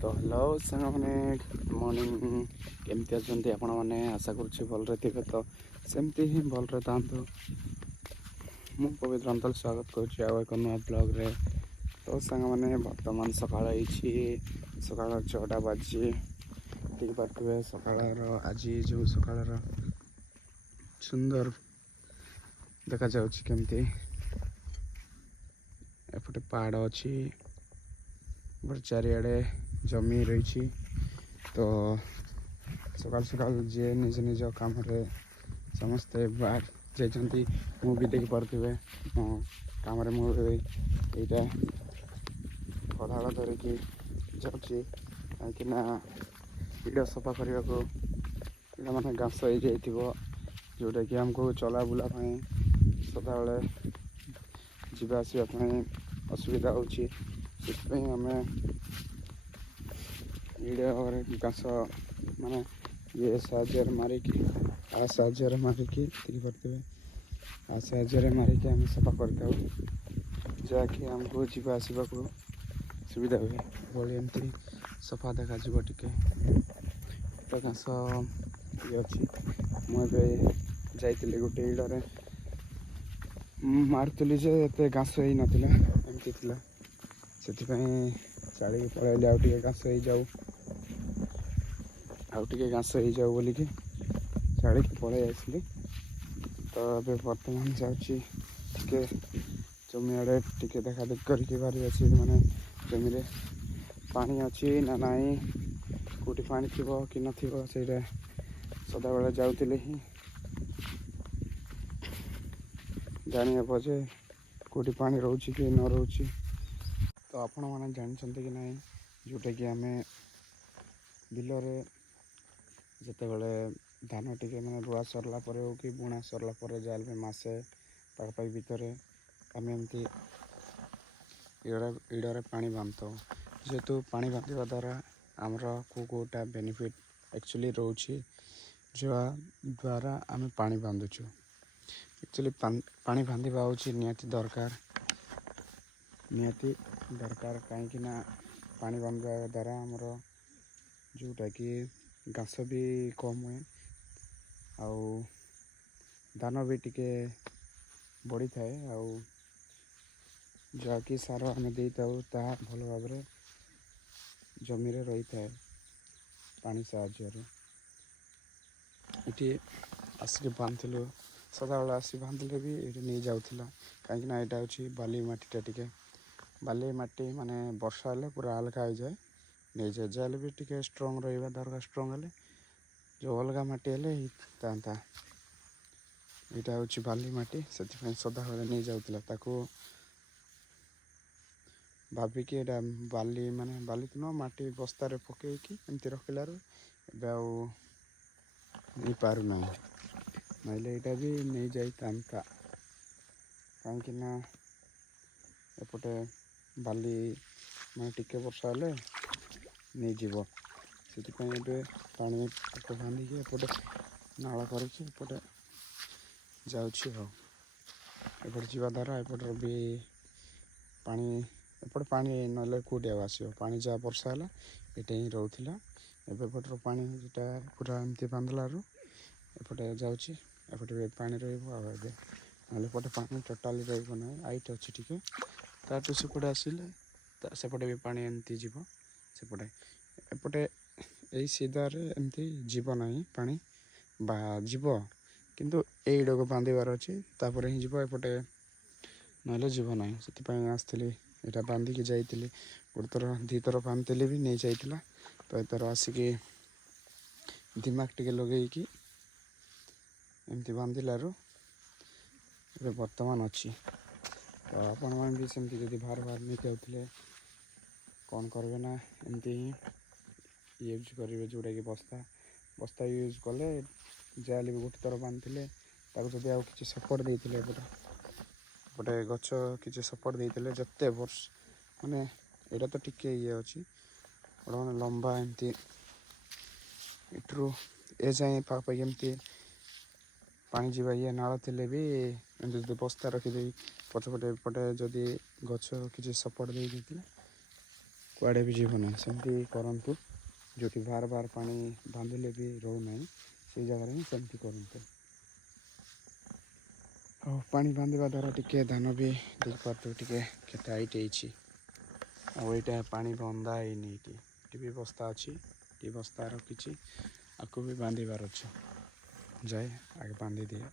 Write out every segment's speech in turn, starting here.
तो हेलो सामने good morning केमती अच्छा आपण मैंने आशा करुच्ची भलरे थे तो सेमती ही भलरे था मु पवित्र अंतल स्वागत करुच्ची एक नुआ ब्लॉग रे। तो सांग मैंने बर्तमान सकाळ सकाळ 6टा बाजी ठीक पारे सकाळ आज जो सकाळ सुंदर देखा जाउछि केमती एपटे पहाड़ अच्छी चारिआडे जमी रही। तो सकाल सकाल जे निज निज काम समस्ते बाहर जाती मु भी देख पारे मो कम मुझे कदाल धरिकी जाऊँगी कहीं भिड सफा करने को मैंने घास हो जाइए जोटा कि आमको चला बुला सदा बेले जीवा आसवाई असुविधा होची आम घास माने ये साहाଯ୍ୟରେ मारिकी आ साहाଯ୍ୟରେ मारिकी देखी पारे आ साहाଯ୍ୟରେ मारिकी आम सफा करता जहाँकि आमको जीवा आसवा को सुविधा हुए बड़ी एमती सफा देखा टे तो घास ये अच्छी मुझे जाइली गोटे इड़े मारुली जे एत घास हो नाला एमती से चाड़ी पलैली आउे घास हो जाऊ आउे घास हो जाऊ बोलिकी चाड़ी पलि आसली। तो अभी बर्तमान जाऊँगी टे जमी आड़े टे देखा देख करके बारी अच्छी माने जमी पानी अच्छी ना नाई कौटी पानी थी कि न से सदा बेले जाऊली ही जानी हे जे कौटी पानी रोचे कि न रोचे। तो आपण मैंने जानते कि नहीं जोटा कि आम बिलरे जिते बड़े धान टे मैंने रुआ सरला हो कि बुणा सरला जाल भी मसे पाखापाखि भितर आम एमती इड़े पानी बांधता जेहेतु पानी बांधा द्वारा आमर कौटा बेनिफिट एक्चुअली रोचे जो द्वारा आम पानी बांधुचु एक्चुअली पानी बांधा हूँ निहाती दरकार कहीं पानी बांधा द्वारा आमर जोटा कि घास भी कम हुए आउ धान भी टिके बढ़ी थाए आउ जहाँकि सार आम देता भल भाव जमी रही था पानी साहाଯ୍ୟରେ ये आसिक बांधलु सदा बेले आसी बांधले भी ये नहीं जाऊला कहीं यहाँ हूँ बाली मटीटा टिके बाली मटी माने वर्षा हेल्ले पूरा हल्का हो जाए नहीं जाए जाए भी टिके स्ट्रंग रहा दरकार स्ट्रंग हेल्ले जो अलग मटी हेल्ले था यहाँ हूँ बाली मटी से सदा बेले नहीं जाऊला भाविकी एटा बाली माने बाली तो न माटी बस्तार पकईकी एमती रखिलु नहीं पार ना नईले यहाँ भी नहीं जाता कहीं एपटे बाली मैं टिके वर्षा हेल्ले नहीं जीव से पानी बांधिकी एपटे नाला करपटे जापटे जावा द्वारा एपटर भी पानी एपटे पानी ना कौटे आसो पानी जहाँ वर्षा है ये ही रोला एपटर पानी जोटा पूरा एमती बांधलू एपटे जाऊँगी एपटे भी पानी रपटे पानी टोटाली रहा आईट अच्छी टे ताठू सेपटे आसिले सेपटे भी पानी एमती जीव सेपटे एपटे यही सीधार एमती जीव ना पानी बा जीव किंतु यही को बांधार अच्छे तापर ही जीव एपटे ना जीव ना से आसती यहाँ बांधिकी जाइली गोटे थर दी थर बांधले भी नहीं जाइला। तो एथर आसिकी दिमाग टे लगेगी एमती बांधिलू ए बर्तमान अच्छी। तो आपण मैंने भी सेमती जब बाहर बाहर नहीं जाते कौन करेंगे ना एमती ही यूज करेंगे जोटा कि बस्ता बस्ता यूज कले जाए भी गोटे थर बांधले जब आउ कि सपोर्ट देते गोटे गच कि सपोर्ट देते जिते वर्ष माने यहाँ तो टिके ये अच्छी गोटे मैंने लंबा एमती इट्रु ए जाए पाखापाखि एमती पानी जीवा ये नाल थे भी एमती बस्ता रखीदे पछपटे एपटे जदि गच कि सपोर्ट दे देते कुआड़े भी जीव ना सेमती करूँ जो बार बार पानी बांधिले भी रोना से जगह ही सेमती करूँ और पानी बांधा द्वारा टिके धान भी देखिपे टे केते हाइट होटा पानी बंधा ही बस्ता अच्छी ये बस्ता रखी आपको भी बांधार अच्छे जाए आगे बांधि दिए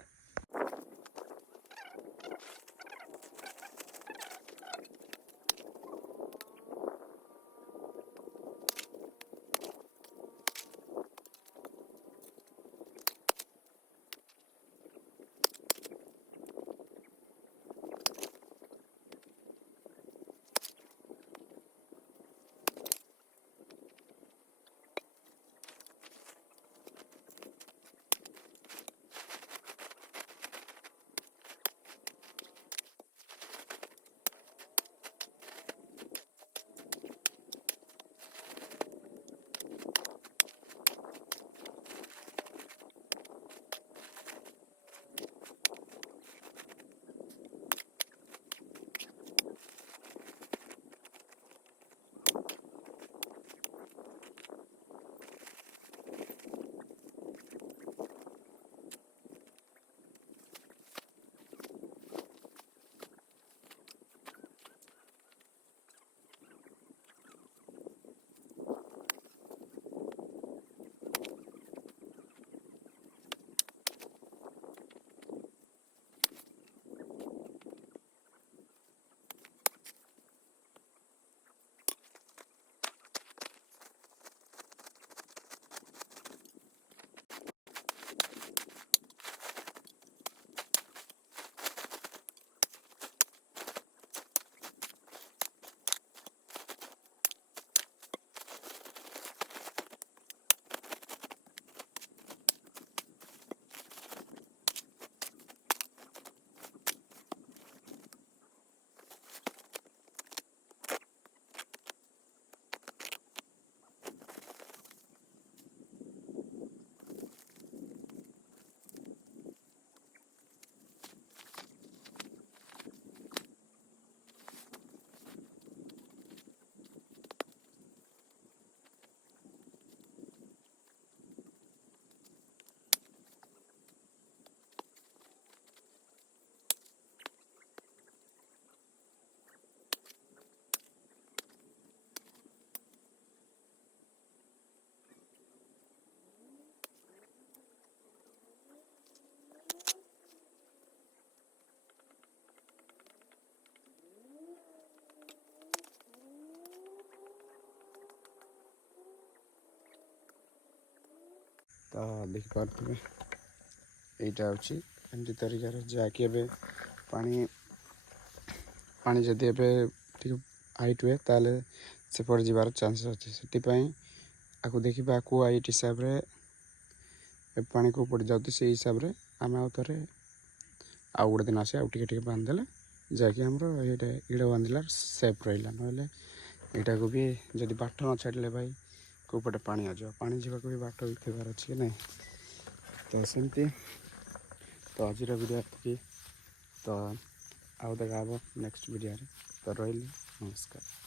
तो देखिपे यहाँ हूँ तरीकार जहाँकि पानी पानी जदि एवं हाइट हुए ताले से पड़ जाबार चांस अच्छे से आपको देखा को हाइट हिसाब से पानी को पड़ जाती से हिसाब से आम आउ थे आउ गोटे दिन आसे आगे बांधिदेले जहाँकि आमर इड़ बांधिलार सेफ रहा ना यहाँ को भी जब बाट न छाड़े भाई कौपटे पानी आज पानी जावाक भी बाट भी थबार अच्छे कि ना तो सेमती तो आज वीडियो तो आउ देखा नेक्स्ट वीडियो तो रही नमस्कार।